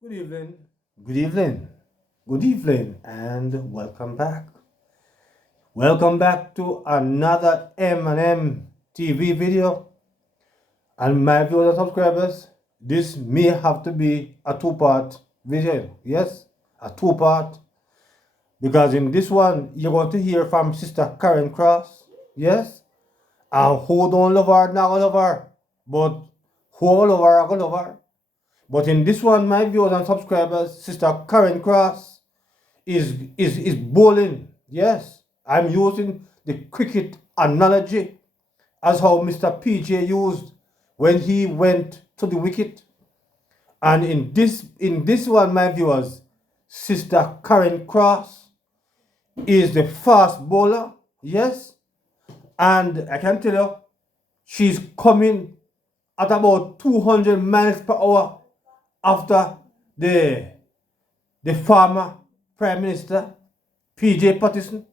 Good evening, good evening, good evening, and welcome back. Welcome back to another M&M TV video. And my viewers and subscribers, this may have to be a two-part video. Yes, a two-part. Because in this one, you're going to hear from Sister Karen Cross. Yes, and who don't love her, not gonna love her. But who love her, I gonna love her. But in this one, my viewers and subscribers, Sister Karen Cross is bowling. Yes, I'm using the cricket analogy as how Mr. PJ used when he went to the wicket. And in this one, my viewers, Sister Karen Cross is the fast bowler. Yes, and I can tell you, she's coming at about 200 miles per hour after the the former Prime Minister PJ Patterson.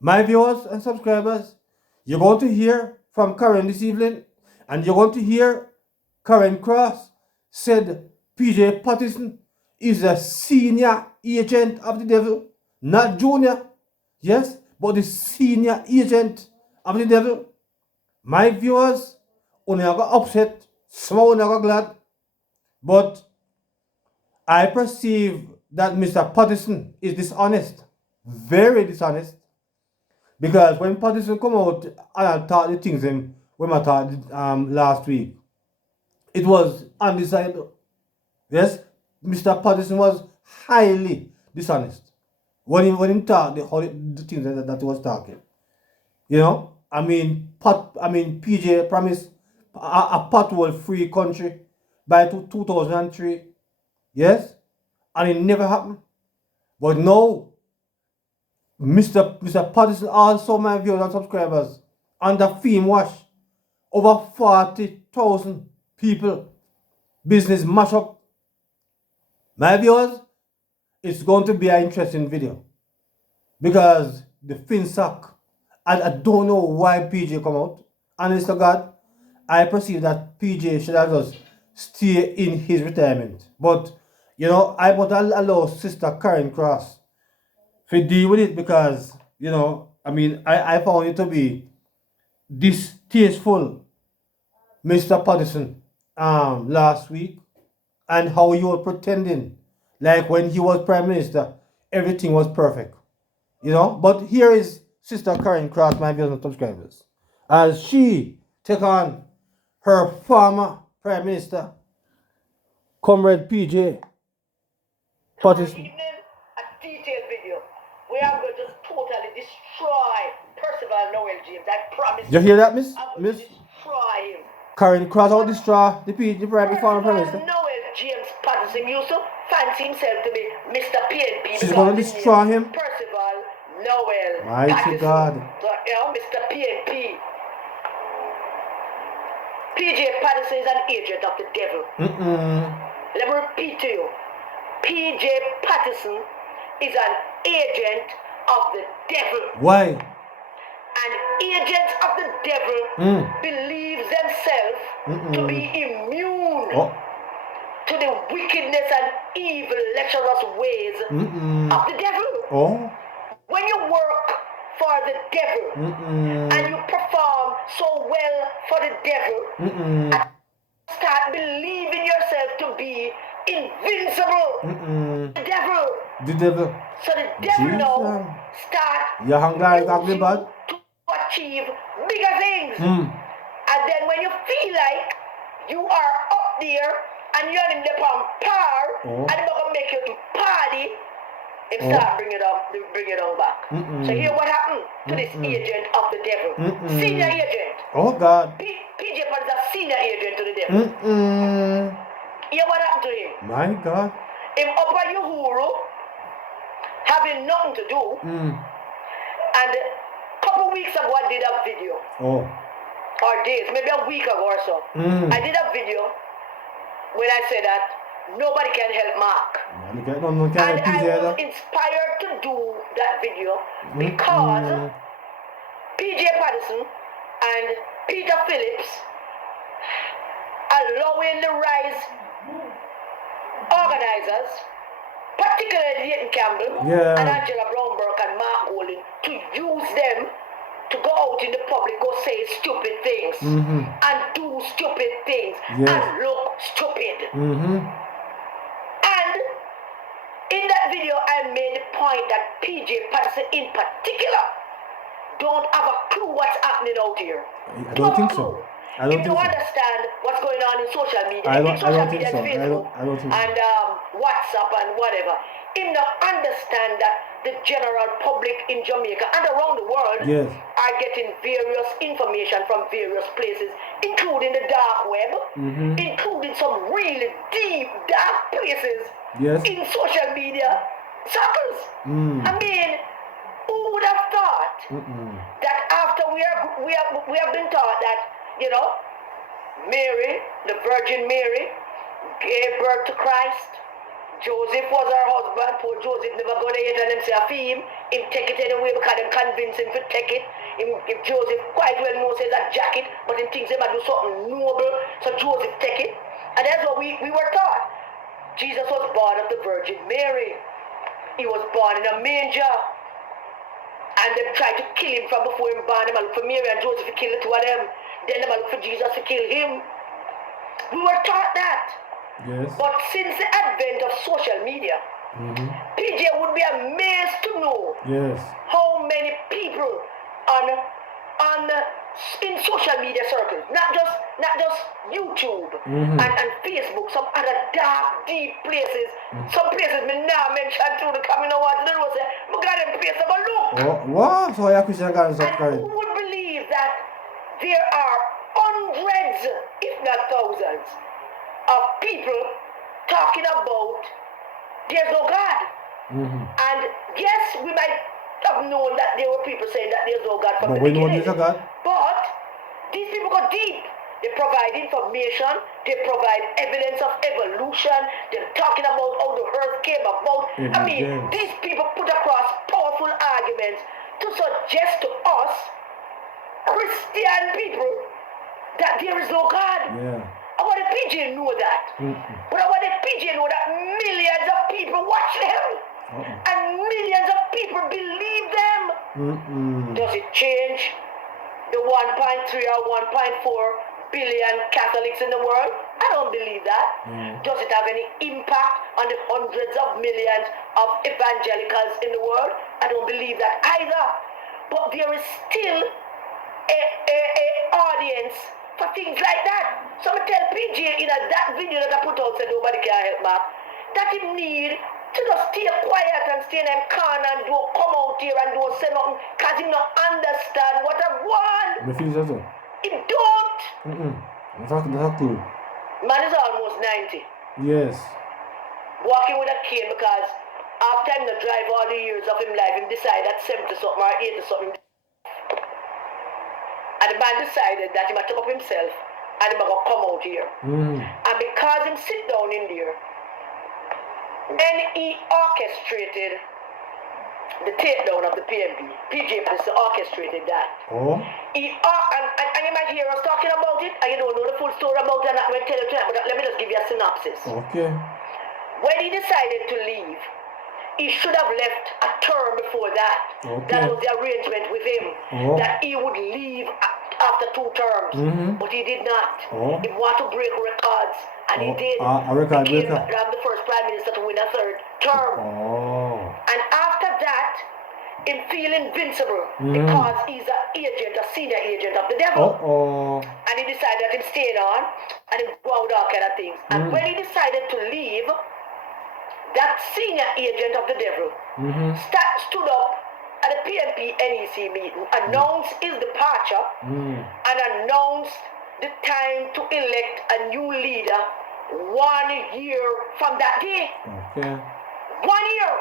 My viewers and subscribers, you're going to hear from Karen this evening, and you're going to hear Karen Cross said PJ Patterson is a senior agent of the devil, not junior, yes, but the senior agent of the devil. My viewers, only got upset, some only got glad, but I perceive that Mr. Patterson is dishonest, very dishonest. Because when Patterson come out and I thought the things when I thought last week, it was undesirable. Yes, Mr. Patterson was highly dishonest when he talked the things that he was talking. PJ promised a pothole free country by 2003. Yes, and it never happened. But now Mr. Patterson also my viewers and subscribers under Fame Wash. Over 40,000 people. Business mash up. My viewers, it's going to be an interesting video. Because the FinSac, I don't know why PJ come out. Honest to God, I perceive that PJ should have just stay in his retirement. But, I would allow Sister Karen Cross to deal with it because, I found it to be distasteful, Mr. Patterson, last week, and how you were pretending like when he was Prime Minister, everything was perfect. But here is Sister Karen Cross, my viewers and subscribers, as she take on her former Prime Minister, Comrade PJ Patterson. Evening, a detailed video. We are going to totally destroy Percival Noel James. I promise You hear that, Miss? I'm going Miss to destroy him. Karen Cross out destroy the PJ former Prime Minister. Percival Noel James Patterson used to fancy himself to be Mr. PNP. She's gonna destroy him. Percival Noel Mighty Patterson. God. Mr. PNP. PJ Patterson is an agent of the devil. Let me repeat to you. PJ Patterson is an agent of the devil. Why? And agents of the devil believe themselves to be immune to the wickedness and evil, lecherous ways of the devil. When you work for the devil and you perform so well for the devil, and start believing yourself to be invincible. The devil. The devil. So the devil now start you hungry like bad to achieve bigger things. And then when you feel like you are up there and you're in the par, and they're gonna make you to party, and start bring it on back. So here what happened to this agent of the devil, senior agent. Oh God. PJ is a senior agent to the devil. Here what happened to him? My God. Him up at Uhuru, having nothing to do, and a couple weeks ago I did a video. Or days, maybe a week ago or so. I did a video when I said that nobody can help Mark. And I was inspired to do that video because PJ Patterson and Peter Phillips allowing the rise organizers, particularly Leighton Campbell and Angela Brownberg and Mark Golden, to use them to go out in the public, go say stupid things and do stupid things and look stupid. And in that video, I made the point that PJ Patterson in particular don't have a clue what's happening out here. I don't think so. I don't think so. Understand what's going on in social media. I don't think so. Facebook and WhatsApp and whatever. Him not understand that the general public in Jamaica and around the world are getting various information from various places, including the dark web, including some really deep, dark places in social media circles. I mean, who would have thought that after we have been taught that, you know, Mary, the Virgin Mary, gave birth to Christ. Joseph was her husband. Poor Joseph never got it and him say a fee him take it anyway because them convince him to take it. If Joseph quite well knows it's a jacket, but him thinks he might do something noble, so Joseph take it. And that's what we were taught. Jesus was born of the Virgin Mary. He was born in a manger. And they tried to kill him from before him born. They look for Mary and Joseph to kill the two of them. Then they look for Jesus to kill him. We were taught that. But since the advent of social media, PJ would be amazed to know how many people in social media circles, not just YouTube and Facebook, some other dark, deep places, some places me now mention through the coming on to the road say, I got them place of a look. What? So I and who would believe that there are hundreds, if not thousands, of people talking about there's no God. And yes, we might have known that there were people saying that there's no God from the beginning. But these people go deep. They provide information, they provide evidence of evolution, they're talking about how the earth came about. I mean, these people put across powerful arguments to suggest to us, Christian people, that there is no God. I want the PJ know that. But I want the PJ know that millions of people watch them. And millions of people believe them. Does it change the 1.3 or 1.4 billion Catholics in the world? I don't believe that. Does it have any impact on the hundreds of millions of evangelicals in the world? I don't believe that either. But there is still a audience for things like that. So I tell PJ in that video that I put out said nobody can help Mark, that he need to just stay quiet and stay in them corner and don't come out here and don't say nothing because he don't understand what I want. He don't. Not clue. Man is almost 90. Yes. Walking with a cane because after him to drive all the years of his life, he decided at 70 something or 80 something. And the man decided that he might take up himself and he might come out here. And because him sit down in there, and he orchestrated the takedown of the PMP. PJ Patterson orchestrated that. And you might hear us talking about it, and you don't know the full story about it, and I'm going to tell you tonight, but let me just give you a synopsis. When he decided to leave, he should have left a term before that. That was the arrangement with him, that he would leave after 2 terms, but he did not. He wanted to break records, and he did. He became the first prime minister to win a 3rd term. And after that, him feel invincible because he's a senior agent of the devil. And he decided that him stayed on, and he go out all kind of things. And when he decided to leave, that senior agent of the devil stood up at the PNP NEC meeting, announced his departure, and announced the time to elect a new leader 1 year from that day. 1 year.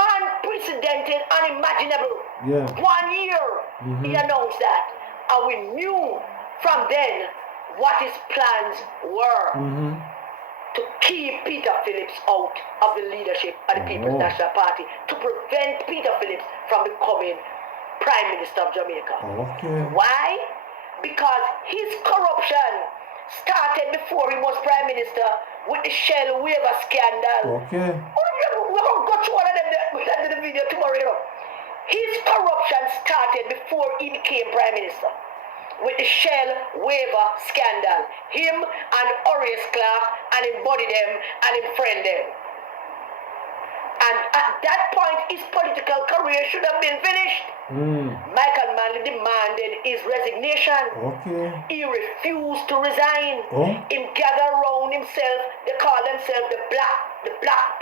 Unprecedented, unimaginable. 1 year. He announced that. And we knew from then what his plans were. To keep Peter Phillips out of the leadership of the People's National Party, to prevent Peter Phillips from becoming Prime Minister of Jamaica. Why? Because his corruption started before he was Prime Minister with the Shell waiver scandal. Okay. We're going to go through all of them in the video tomorrow, you know. His corruption started before he became Prime Minister with the Shell waiver scandal. Him and Horace Clark and him body them and him friend them. And at that point, his political career should have been finished. Michael Manley demanded his resignation. Okay. He refused to resign. Oh. He gathered around himself. They call themselves the black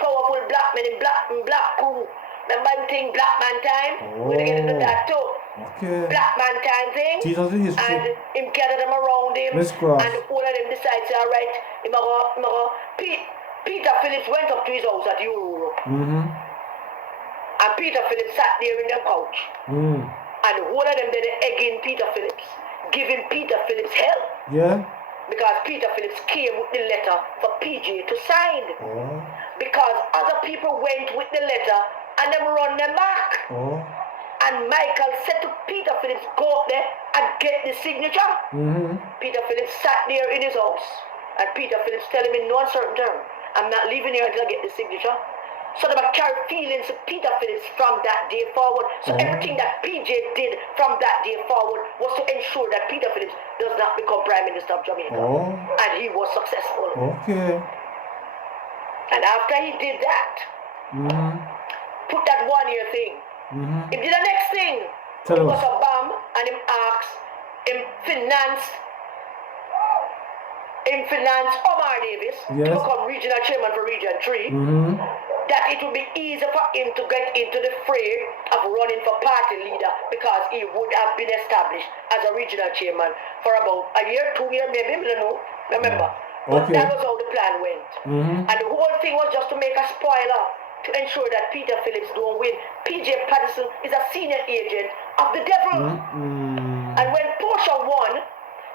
powerful black men in black crew. Remember the thing, Black Man Time? We're get into that too. Okay. Black Man Time thing. Jesus the history. And him gather them around him. Miss Cross. And all of them decide, say, all right, Peter Phillips went up to his house at Euro. And Peter Phillips sat there in the couch. And all of them did egging Peter Phillips, giving Peter Phillips help. Yeah. Because Peter Phillips came with the letter for PJ to sign. Oh. Because other people went with the letter and them run them back. Oh. And Michael said to Peter Phillips, go up there and get the signature. Peter Phillips sat there in his house. And Peter Phillips tell him in no uncertain term, I'm not leaving here until I get the signature. So they carried feelings of Peter Phillips from that day forward. So everything that PJ did from that day forward was to ensure that Peter Phillips does not become Prime Minister of Jamaica. And he was successful. Okay. And after he did that, put that 1 year thing. He did the next thing. He was a bomb and him asked, him finance Omar Davis to become regional chairman for Region 3. That it would be easy for him to get into the fray of running for party leader because he would have been established as a regional chairman for about a year, 2 years, maybe, I don't know. Remember? But that was how the plan went. And the whole thing was just to make a spoiler to ensure that Peter Phillips don't win. PJ Patterson is a senior agent of the devil. And when Portia won,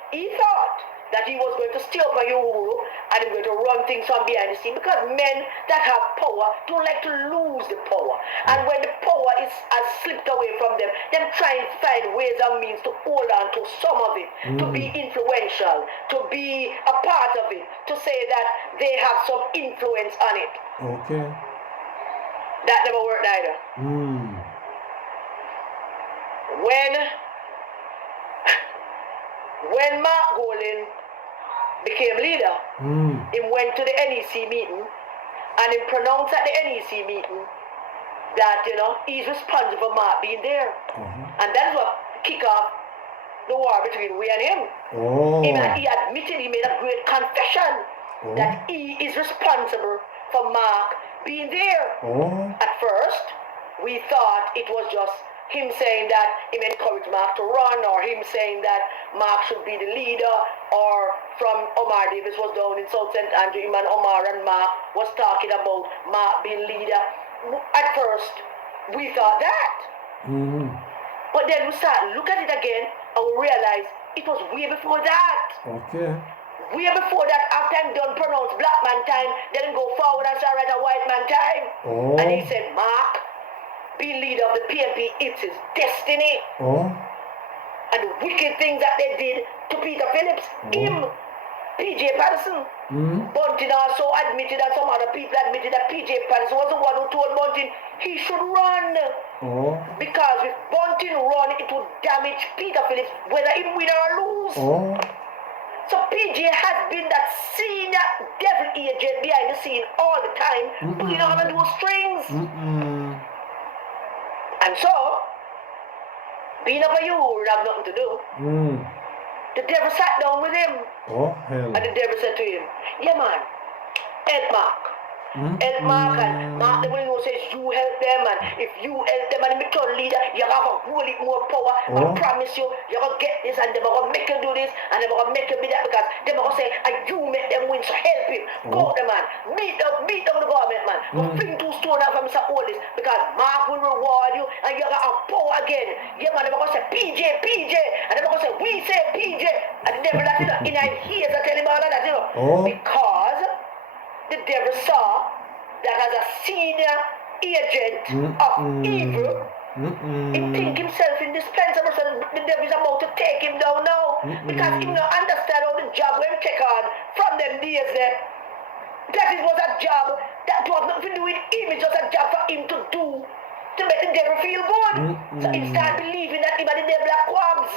he thought that he was going to steal for Uhuru and he was going to run things from behind the scene because men that have power don't like to lose the power. And when the power has slipped away from them, them try and find ways and means to hold on to some of it, to be influential, to be a part of it, to say that they have some influence on it. Okay. That never worked either. When Mark Golding became leader, he went to the NEC meeting and he pronounced at the NEC meeting that, you know, he's responsible for Mark being there. And that's what kicked off the war between we and him. He admitted, he made a great confession that he is responsible for Mark being there. At first, we thought it was just him saying that he encouraged Mark to run, or him saying that Mark should be the leader, or from Omar Davis was down in South St. Andrew, him and Omar and Mark was talking about Mark being leader. At first, we thought that. But then we started look at it again and we realized it was way before that. Okay. Way before that, after him done pronounce Black Man Time, then go forward and start write a White Man Time. And he said, Mark, being leader of the PNP, it's his destiny. And the wicked things that they did to Peter Phillips, him, PJ Patterson. Bunting also admitted, and some other people admitted, that PJ Patterson was the one who told Bunting he should run. Because if Bunting run, it would damage Peter Phillips, whether he win or lose. So PJ has been that senior devil agent behind the scene all the time, pulling on those strings. And so, being up a you would have nothing to do. The devil sat down with him. And the devil said to him, yeah man, help Mark. Help Mark, and Mark the will says you help them, and if you help them and become leader, you have a whole lot more power. I promise you, you're gonna get this, and they're gonna make you do this, and they're gonna make you be that, because they're gonna say, you make them win, so help him. Go the man, beat down the government man. Go bring 2 stones out from Mr. Oldest, because Mark will reward you, and you're gonna have power again. Yeah man, they're gonna say PJ, and they're gonna say we say PJ, and the devil that in our ears, I tell him all of that, because the devil saw that as a senior agent of evil, He think himself indispensable, so the devil is about to take him down now. Because he don't understand how the job will take on from them days there. That it was a job that was nothing to do with him, it's just a job for him to do to make the devil feel good. So he start believing that him and the devil are quabs.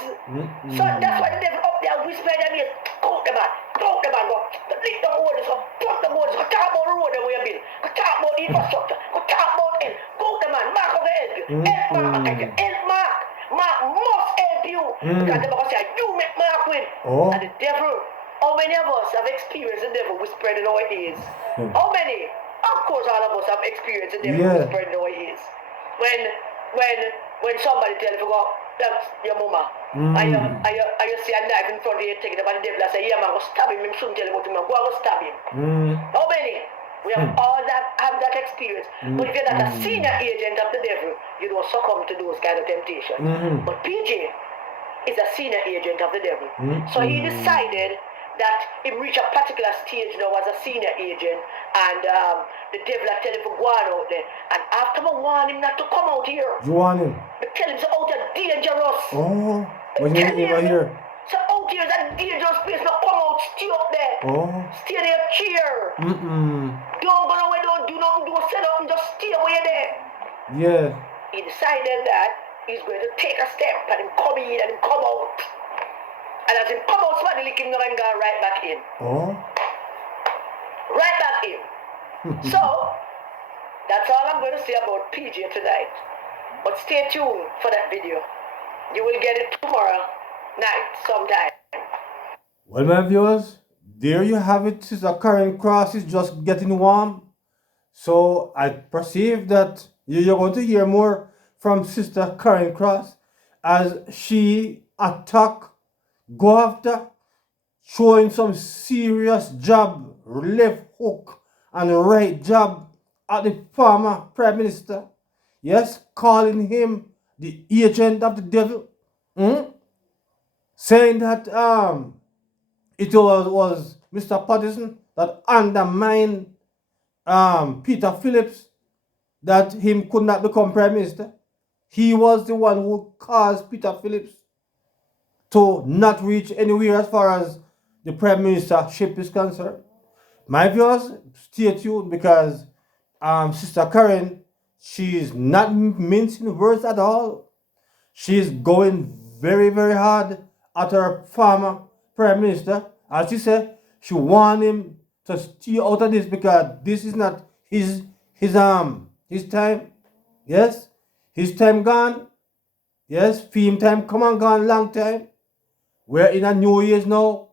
So that's why the devil up there whispering at me, go the man, go, lift the orders, go put the orders, go talk about the road that we have built, go talk about the infrastructure, go talk about him, go the man, Mark of the help you, help Mark, Mark must help you. Because the Bible says, you make Mark win. And the devil, how many of us have experienced the devil whispering in our ears? How many? Of course, all of us have experienced the devil whispering in our ears. When somebody tell you, go, that's your mama. And you see a knife in front of you, take it up, and the devil say, yeah man, go stab him. Him shouldn't tell you about him, go and stab him. How many? We have all that experience. But if you're not a senior agent of the devil, you don't succumb to those kind of temptations. But PJ is a senior agent of the devil. So he decided that he reached a particular stage now as a senior agent, and the devil had tell him to go on out there. And after I warn him not to come out here. You warn him? But tell him so out there dangerous. When you never here? So out here is a dangerous place, not come out, stay up there. Stay there, cheer. Don't go away, don't do nothing, don't say nothing, just stay away there. Yeah. He decided that he's going to take a step and him come in and him come out. And as him come out, somebody lick him now and go right back in. Right back in. So, that's all I'm going to say about PJ tonight. But stay tuned for that video. You will get it tomorrow night sometime. Well, my viewers, there you have it. Sister Karen Cross is just getting warm. So I perceive that you're going to hear more from Sister Karen Cross as she go after, showing some serious job, left hook and right jab at the former Prime Minister. Yes, calling him the agent of the devil. Saying that it was Mr. Patterson that undermined Peter Phillips, that him could not become Prime Minister. He was the one who caused Peter Phillips to not reach anywhere as far as the Prime Ministership is concerned. My viewers, stay tuned, because Sister Karen, she's not mincing words at all. She's going very, very hard at her former Prime Minister. As she said, she warned him to stay out of this, because this is not his time. Yes, his time gone. Yes, fame time come and gone long time. We're in a new years now,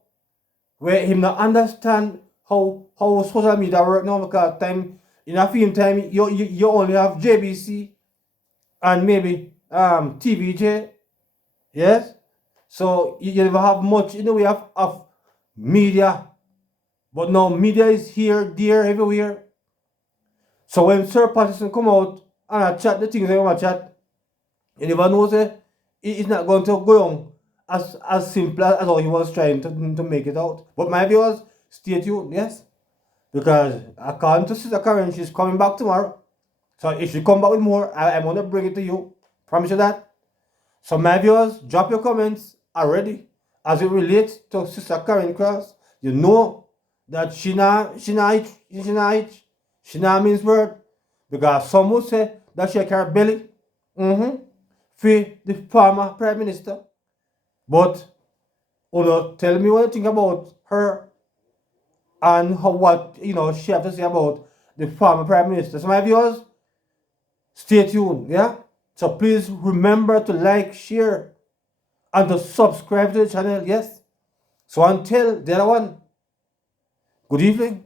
where him not understand how social media work now, because in a film time you only have JBC and maybe TVJ. Yes, so you never have much in the way of media. But now media is here, there, everywhere. So when Sir Patterson come out and I chat the things I want to chat, you never know say it's not going to go on as simple as how he was trying to make it out. But my viewers, stay tuned, yes? Because according to Sister Karen, she's coming back tomorrow. So if she come back with more, I'm going to bring it to you. Promise you that. So my viewers, drop your comments already as it relates to Sister Karen Cross. You know that she not means word. Because some would say that she carry belly for the former Prime Minister. But tell me what you think about her and what she have to say about the former Prime Minister. So my viewers, stay tuned, yeah? So please remember to like, share, and to subscribe to the channel, yes? So until the other one, good evening.